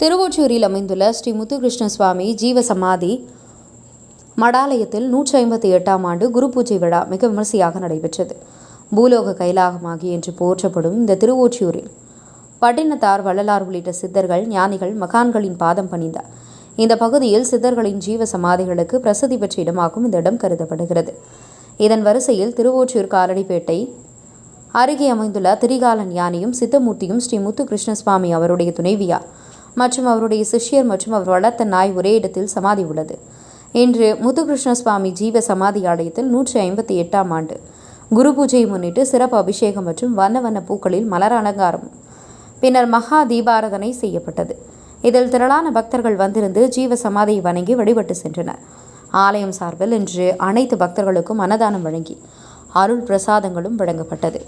திருவொற்றியூரில் அமைந்துள்ள ஸ்ரீ முத்துகிருஷ்ண சுவாமி ஜீவ சமாதி மடாலயத்தில் 158ஆம் ஆண்டு குரு பூஜை விழா மிக விமர்சையாக நடைபெற்றது. பூலோக கைலாகமாகி என்று போற்றப்படும் இந்த திருவொற்றியூரில் பட்டினத்தார், வள்ளலார் உள்ளிட்ட சித்தர்கள், ஞானிகள், மகான்களின் பாதம் பணிந்தார். இந்த பகுதியில் சித்தர்களின் ஜீவ சமாதிகளுக்கு பிரசித்தி பெற்ற இடமாகவும் இந்த இடம் கருதப்படுகிறது. இதன் வரிசையில் திருவொற்றியூர் காலடிப்பேட்டை அருகே அமைந்துள்ள திரிகால ஞானியும் சித்தமூர்த்தியும் ஸ்ரீ முத்து கிருஷ்ணசுவாமி அவருடைய துணைவியார் மற்றும் அவருடைய சிஷ்யர் மற்றும் அவர் வளர்த்த நாய் ஒரே இடத்தில் சமாதி உள்ளது. இன்று முத்துகிருஷ்ண சுவாமி ஜீவ சமாதி ஆலயத்தில் 158ஆம் ஆண்டு குரு பூஜையை முன்னிட்டு சிறப்பு அபிஷேகம் மற்றும் வண்ண வண்ண பூக்களில் மலர் அலங்காரம், பின்னர் மகா தீபாராதனை செய்யப்பட்டது. இதில் திரளான பக்தர்கள் வந்திருந்து ஜீவ சமாதியை வணங்கி வழிபட்டு சென்றனர். ஆலயம் சார்பில் இன்று அனைத்து பக்தர்களுக்கும் அன்னதானம் வழங்கி அருள் பிரசாதங்களும் வழங்கப்பட்டது.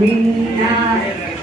Minna